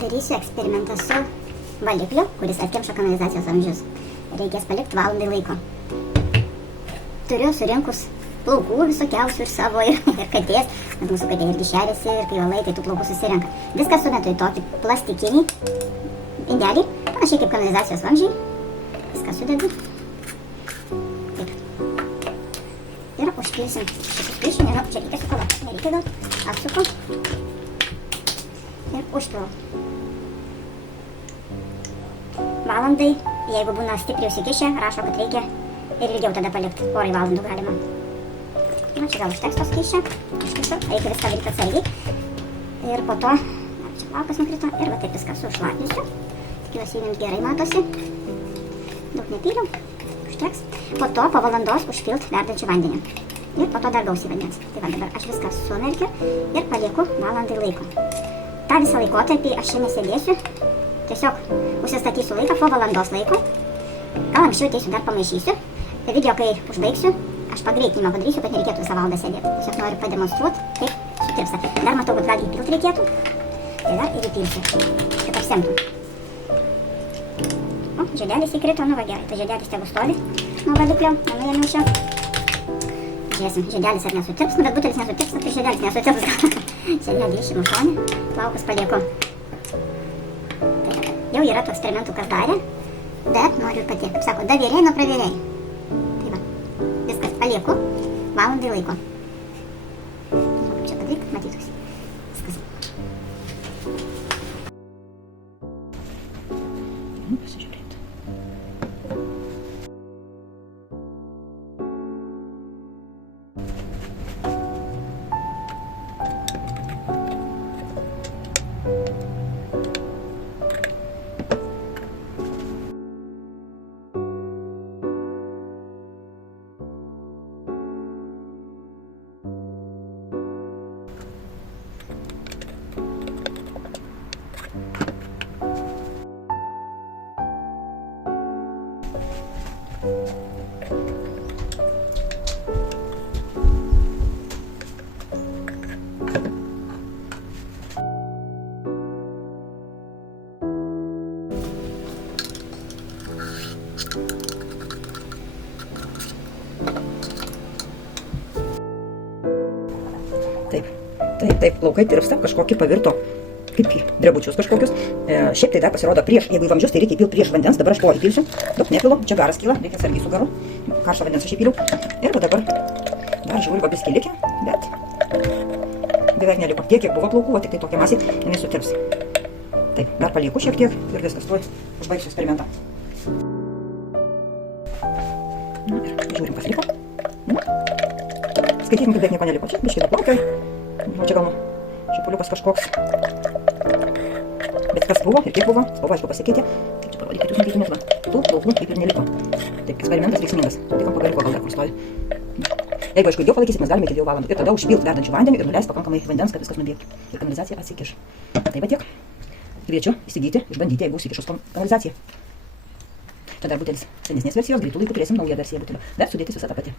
Darysiu eksperimentą su valikliu, kuris atkemša kanalizacijos vamzdžius. Reikės palikti valandai laiko. Turiu surinkus plaukų visokiausių ir savo, ir katės. Bet mūsų katė irgi šeriasi ir kai valai, tai tų plaukų susirenka. Viską sumetu į tokį plastikinį indelį, panašiai kaip kanalizacijos vamzdžiai. Viską sudedu. Taip. Ir užpilsim šitus plyšį. Nežinau, čia reikia sukaloti. Nereikia gal. Atsuku. Ir užpilau. Valandai, jeigu būna stipriai užsikišę, rašo, kad reikia ir ilgiau tada palikti. Porai valandų galima. Na, čia gal užteks to skysčio. Užkišu. Reikia viską daryti atsargiai. Ir po to, čia plaukas nukrito. Ir va taip viską sušlapinsiu. Tikiuosi, jums gerai matosi. Daug nepyliau. Užteks. Po to po valandos užpilt verdančių vandenį. Ir po to dar gausiai vandens. Tai va dabar aš viską sumerkiu ir palieku valandai laiko. Ta visą laikotarpį aš čia nesėdėsiu. Tiesiog užsistatysiu laiką po valandos laiko. Gal anksčiau ateisiu dar pamaišysiu. Tai video, kai užbaigsiu, aš pagreitinimą padarysiu, kad nereikėtų visą valandą sėdėti. Tiesiog noriu pademonstruoti, kaip sutirpsta. Dar matau, kad gal įpilt reikėtų. Tai dar ir įpilsiu, kad apsemtų. O, žiedelis įkrito, nu va gerai. Tai žiedelis tegu stovi nuo valiklio, nuo šio. Žiūrėsim, žiedelis ar nesutirps, bet butelis nesutirps, tai žiedelis nesutirps. Žiedelį išimu šonį, plaukus palieku. Tai jau yra tų eksperimentų, kas darė, bet noriu ir pati, kaip sako, davėrėjai nuo pravėrėjai. Tai va, viskas palieku valandai laiko. Nežinau, kaip čia padaryti, kad matytųsi. Viskas. Pasižiūrėti. Taip, plaukai tirpsta, kažkokį pavirto kaip drebučius kažkokius. Šiaip tai dar pasirodo prieš, jeigu į vamzdžius, tai reikia įpilti prieš vandens, dabar aš po įpilsiu. Daug nepilu, čia garas kyla, reikia atsargiai su garu. Karšto vandens aš įpiliau. Ir va dabar dar žiūriu, va biskį likę, bet beveik neliko. Tiek, kiek buvo plaukų, o tik tai tokia masė, jinai sutirps. Taip, dar palieku šiek tiek ir viskas, tuoj užbaigsiu eksperimentą. Na ir žiūrim, kas liko. Skaitykim, kad beveik nieko neliko. Čia biškį plaukai. O čia gal šipuliukas kažkoks. Bet kas buvo ir kaip buvo, spalva aišku pasikeitė. Kaip čia parodyti, kad jūs matytumėt, va. Tų plaukų kaip ir neliko. Taip, eksperimentas veiksmingas. Tik ant pagaliuko gal dar kur stovi. Jeigu aišku ilgiau palaikysit, mes galime iki 2 valandų. Ir tada užpilt verdančių vandeniu ir nuleist pakankamai vandens, kad viskas nubėgtų. Ir kanalizacija atsikiš. Tai va tiek. Kviečiu įsigyti, išbandyti, jeigu įsikišus kanalizaciją. Čia dar butelis senesnės versijos, greitų laikų turėsim naują versiją butelio. Bet sudėtis visa ta pati.